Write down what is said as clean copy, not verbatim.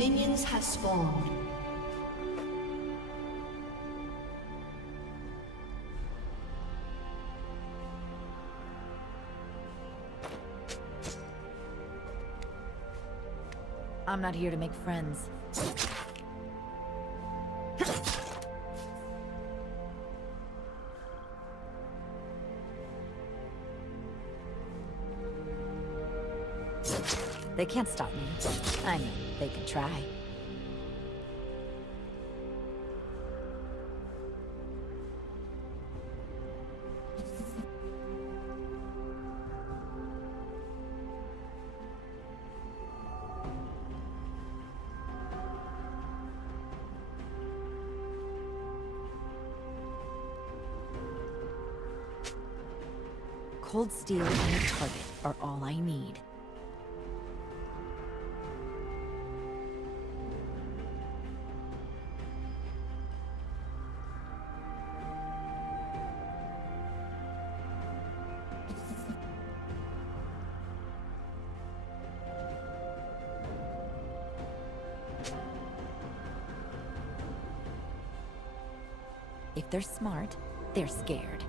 Minions have spawned. I'm not here to make friends. They can't stop me. I mean, they could try. Cold steel and a target are all I need. If they're smart, they're scared.